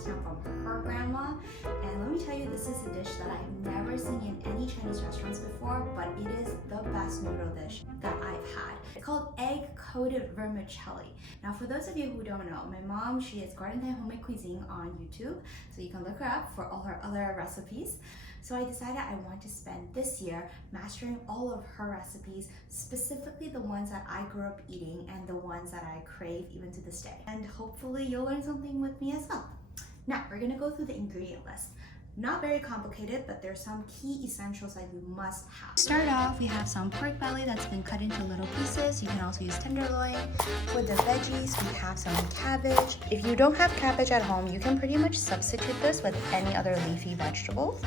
passed down from her grandma. And let me tell you, this is a dish that I've never seen in any Chinese restaurants before, but it is the best noodle dish that I've had. It's called egg-coated vermicelli. Now, for those of you who don't know, my mom, she is Garden Thai Homemade Cuisine on YouTube, so you can look her up for all her other recipes. So I decided I want to spend this year mastering all of her recipes, specifically the ones that I grew up eating and the ones that I crave even to this day. And hopefully you'll learn something with me as well. Now, we're gonna go through the ingredient list. Not very complicated, but there's some key essentials that you must have. To start off, we have some pork belly that's been cut into little pieces. You can also use tenderloin. For the veggies, we have some cabbage. If you don't have cabbage at home, you can pretty much substitute this with any other leafy vegetables,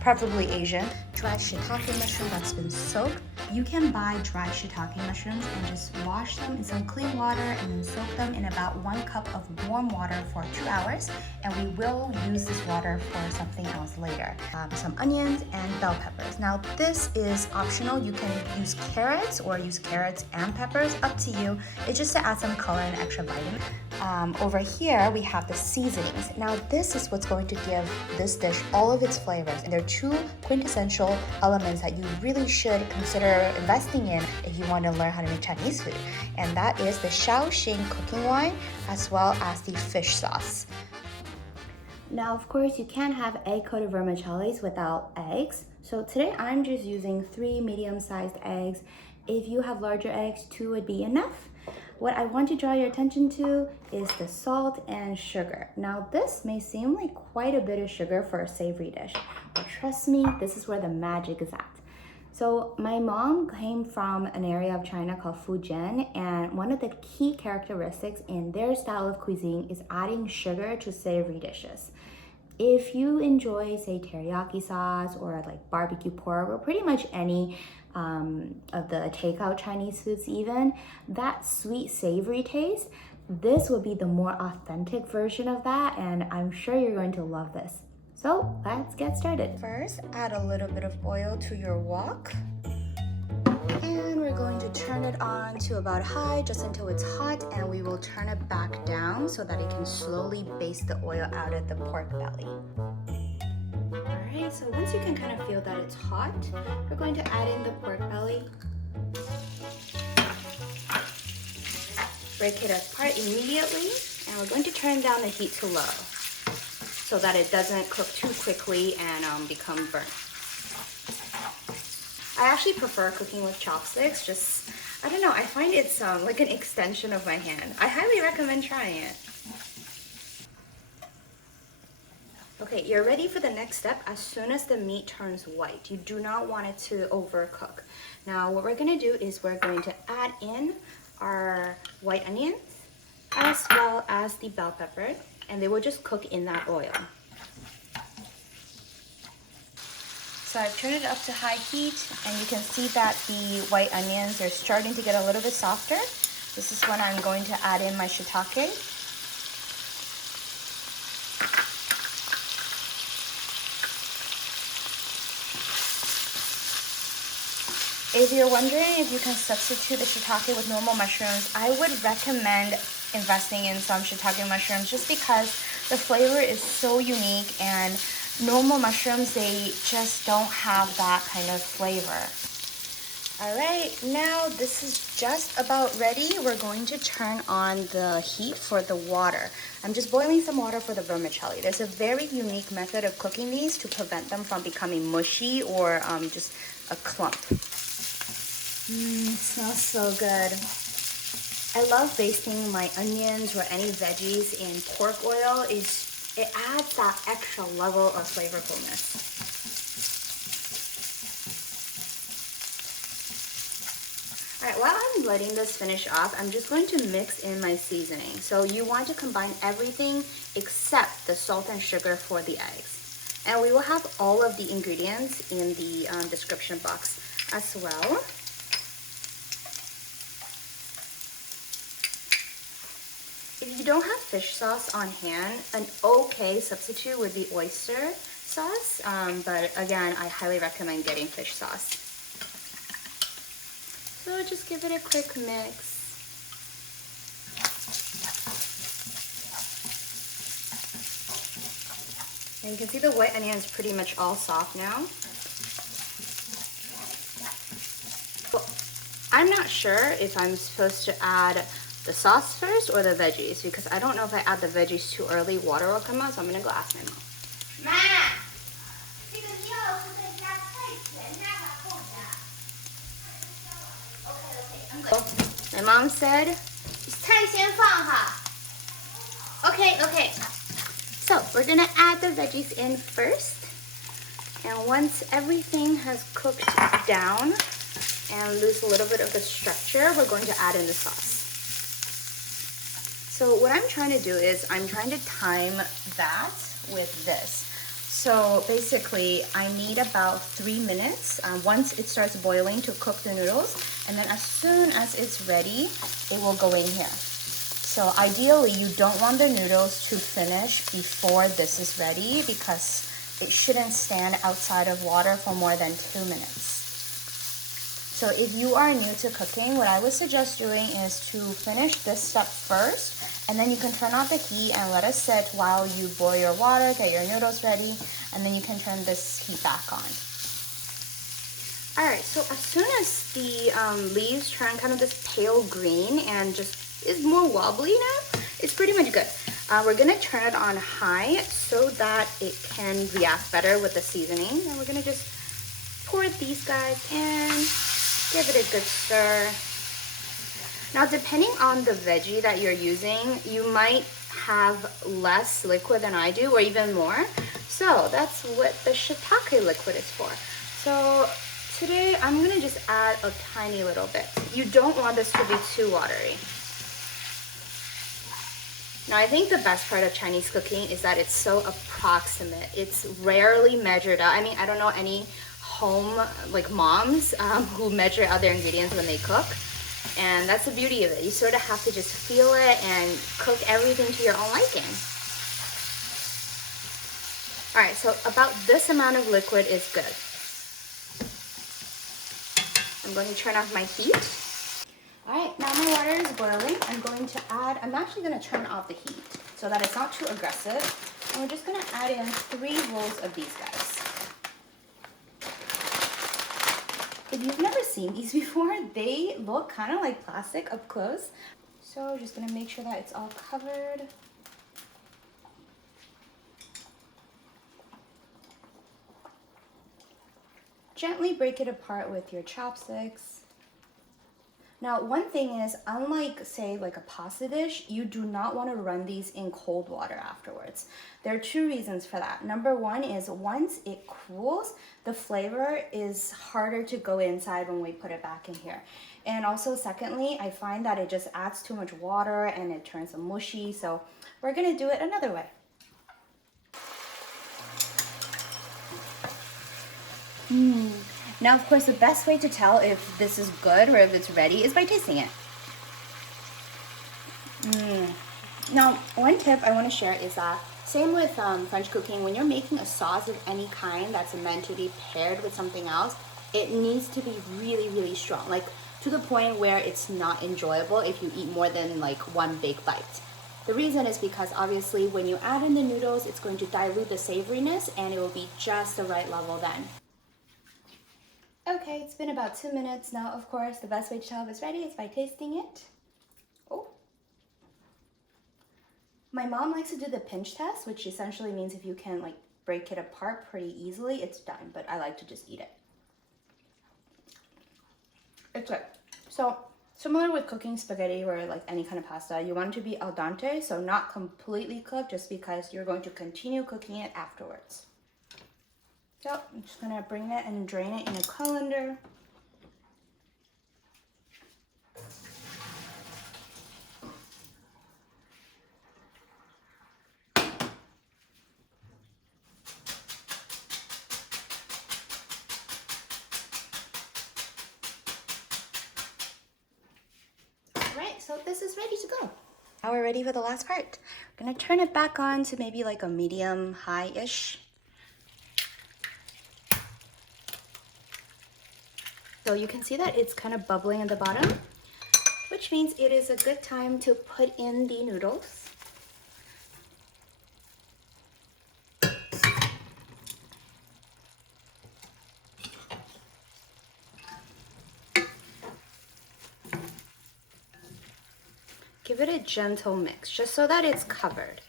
preferably Asian. Dry shiitake mushroom that's been soaked. You can buy dry shiitake mushrooms and just wash them in some clean water and then soak them in about 1 cup of warm water for 2 hours. And we will use this water for something else later. Some onions and bell peppers. Now this is optional. You can use carrots or use carrots and peppers, up to you. It's just to add some color and extra vitamin. Over here we have the seasonings. Now this is what's going to give this dish all of its flavors. And there are 2 quintessential elements that you really should consider investing in if you want to learn how to make Chinese food. And that is the Shaoxing cooking wine as well as the fish sauce. Now, of course, you can't have egg-coated vermicellis without eggs. So today I'm just using 3 medium-sized eggs. If you have larger eggs, 2 would be enough. What I want to draw your attention to is the salt and sugar. Now, this may seem like quite a bit of sugar for a savory dish, but trust me, this is where the magic is at. So my mom came from an area of China called Fujian, and one of the key characteristics in their style of cuisine is adding sugar to savory dishes. If you enjoy, say, teriyaki sauce or like barbecue pork or pretty much any of the takeout Chinese foods even, that sweet savory taste, this will be the more authentic version of that, and I'm sure you're going to love this. So let's get started. First, add a little bit of oil to your wok. And we're going to turn it on to about high just until it's hot, and we will turn it back down so that it can slowly baste the oil out of the pork belly. Alright, so once you can kind of feel that it's hot, we're going to add in the pork belly. Break it apart immediately, and we're going to turn down the heat to low so that it doesn't cook too quickly and become burnt. I actually prefer cooking with chopsticks. Just, I don't know, I find it's like an extension of my hand. I highly recommend trying it. Okay, you're ready for the next step as soon as the meat turns white. You do not want it to overcook. Now, what we're gonna do is we're going to add in our white onions as well as the bell pepper, and they will just cook in that oil. So I've turned it up to high heat, and you can see that the white onions are starting to get a little bit softer. This is when I'm going to add in my shiitake. If you're wondering if you can substitute the shiitake with normal mushrooms, I would recommend investing in some shiitake mushrooms just because the flavor is so unique, and normal mushrooms, they just don't have that kind of flavor. Alright, now this is just about ready. We're going to turn on the heat for the water. I'm just boiling some water for the vermicelli. There's a very unique method of cooking these to prevent them from becoming mushy or just a clump. It smells so good. I love basting my onions or any veggies in pork oil. It adds that extra level of flavorfulness. Alright, while I'm letting this finish off, I'm just going to mix in my seasoning. So you want to combine everything except the salt and sugar for the eggs. And we will have all of the ingredients in the description box as well. If you don't have fish sauce on hand, an okay substitute would be oyster sauce, but again, I highly recommend getting fish sauce. So just give it a quick mix. And you can see the white onion is pretty much all soft now. Well, I'm not sure if I'm supposed to add the sauce first or the veggies, because I don't know if I add the veggies too early, water will come out, so I'm gonna go ask my mom. My mom said, okay. So we're gonna add the veggies in first. And once everything has cooked down and lose a little bit of the structure, we're going to add in the sauce. So what I'm trying to do is I'm trying to time that with this. So basically I need about 3 minutes once it starts boiling to cook the noodles, and then as soon as it's ready, it will go in here. So ideally you don't want the noodles to finish before this is ready, because it shouldn't stand outside of water for more than 2 minutes. So if you are new to cooking, what I would suggest doing is to finish this step first, and then you can turn off the heat and let it sit while you boil your water, get your noodles ready, and then you can turn this heat back on. Alright, so as soon as the leaves turn kind of this pale green and just is more wobbly now, it's pretty much good. We're going to turn it on high so that it can react better with the seasoning. And we're going to just pour these guys in, give it a good stir. Now, depending on the veggie that you're using, you might have less liquid than I do, or even more. So that's what the shiitake liquid is for. So today I'm going to just add a tiny little bit. You don't want this to be too watery. Now, I think the best part of Chinese cooking is that it's so approximate. It's rarely measured out. I mean, I don't know any home, like moms, who measure out their ingredients when they cook. And that's the beauty of it. You sort of have to just feel it and cook everything to your own liking. All right, so about this amount of liquid is good. I'm going to turn off my heat. All right, now my water is boiling. I'm actually gonna turn off the heat so that it's not too aggressive. And we're just gonna add in 3 rolls of these guys. If you've never seen these before, they look kind of like plastic up close. So just gonna make sure that it's all covered. Gently break it apart with your chopsticks. Now, one thing is, unlike, say, like a pasta dish, you do not want to run these in cold water afterwards. There are 2 reasons for that. Number 1 is once it cools, the flavor is harder to go inside when we put it back in here. And also, secondly, I find that it just adds too much water and it turns mushy, so we're going to do it another way. Now, of course, the best way to tell if this is good or if it's ready is by tasting it. Now, one tip I want to share is that, same with French cooking, when you're making a sauce of any kind that's meant to be paired with something else, it needs to be really, really strong, like to the point where it's not enjoyable if you eat more than like 1 big bite. The reason is because obviously when you add in the noodles, it's going to dilute the savoriness and it will be just the right level then. Okay, it's been about 2 minutes now. Of course, the best way to tell if it's ready is by tasting it. Oh. My mom likes to do the pinch test, which essentially means if you can like break it apart pretty easily, it's done, but I like to just eat it. It's good. So, similar with cooking spaghetti or like any kind of pasta, you want it to be al dente, so not completely cooked, just because you're going to continue cooking it afterwards. So I'm just gonna bring it and drain it in a colander. Alright, so this is ready to go. Now we're ready for the last part. I'm gonna turn it back on to maybe like a medium high-ish. So you can see that it's kind of bubbling at the bottom, which means it is a good time to put in the noodles. Give it a gentle mix, just so that it's covered.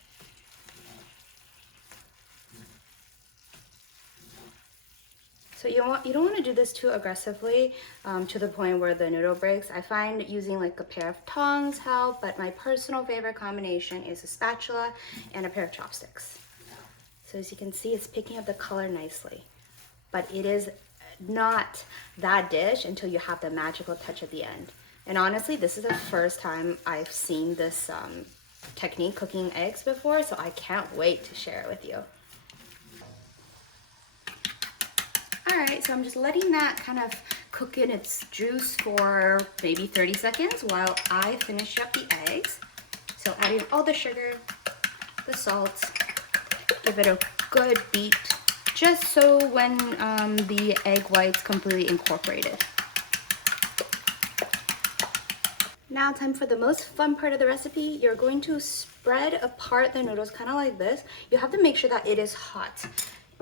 So you don't want to do this too aggressively to the point where the noodle breaks. I find using like a pair of tongs help, but my personal favorite combination is a spatula and a pair of chopsticks. So as you can see, it's picking up the color nicely, but it is not that dish until you have the magical touch at the end. And honestly, this is the first time I've seen this technique cooking eggs before, so I can't wait to share it with you. All right, so I'm just letting that kind of cook in its juice for maybe 30 seconds while I finish up the eggs. So adding all the sugar, the salt, give it a good beat, just so when the egg white's completely incorporated. Now time for the most fun part of the recipe. You're going to spread apart the noodles kind of like this. You have to make sure that it is hot.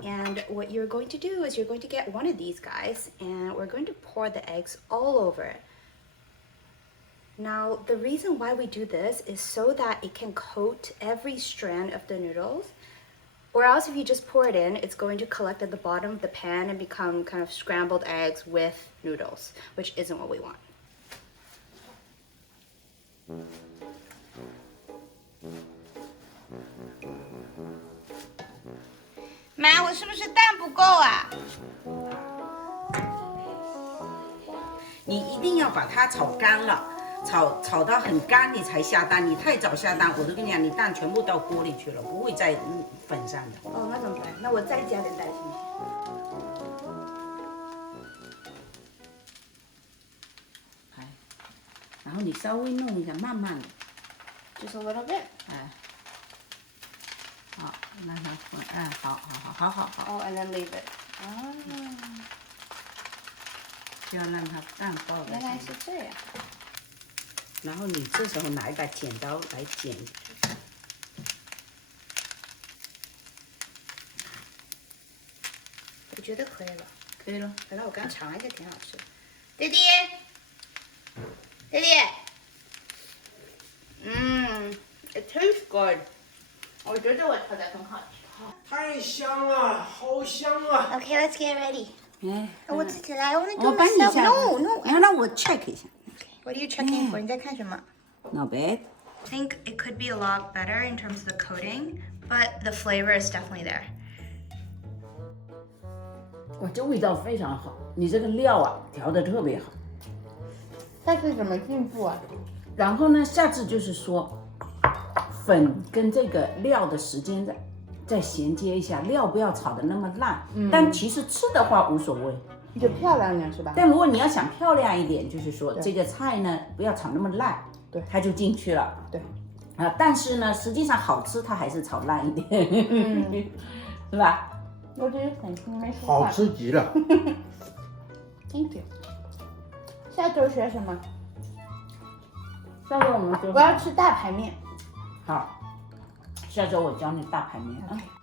And what you're going to do is you're going to get one of these guys and we're going to pour the eggs all over it. Now, the reason why we do this is so that it can coat every strand of the noodles, or else if you just pour it in, it's going to collect at the bottom of the pan and become kind of scrambled eggs with noodles, which isn't what we want. 妈，我是不是蛋不够啊？你一定要把它炒干了，炒到很干你才下蛋。你太早下蛋，我都跟你讲，你蛋全部到锅里去了，不会在粉上的。哦，那怎么办？那我再加点蛋进去。然后你稍微弄一下，慢慢的。Just a little bit. 哎。 好，让它混，哎，好。Oh, and then leave it. 就要让它蛋爆了。原来是这样。然后你这时候拿一把剪刀来剪。我觉得可以了。可以了。本来我刚尝一下，挺好吃的。弟弟。It tastes good. 我觉得我炒的很好吃。太香了，好香啊 Okay, let's get ready. 哎，我自己来，I want to do 我帮你一 myself. 下。 No. 你要让我 check 一下。What are you checking for? 你在看什么？ Not bad. I think it could be a lot better in terms of the coating, but the flavor is definitely there. 哇，这味道非常好，你这个料啊调的特别好。下次怎么进步啊？然后呢，下次就是说，粉跟这个料的时间再衔接一下，料不要炒的那么烂。但其实吃的话无所谓，就漂亮点是吧？但如果你要想漂亮一点，就是说这个菜呢不要炒那么烂，对，它就进去了。对。啊，但是呢，实际上好吃它还是炒烂一点，是吧？我觉得很听没说话。好吃极了。Thank you. 下周学什么？下周我们就我要吃大排面。好，下周我教你大排面啊。Okay.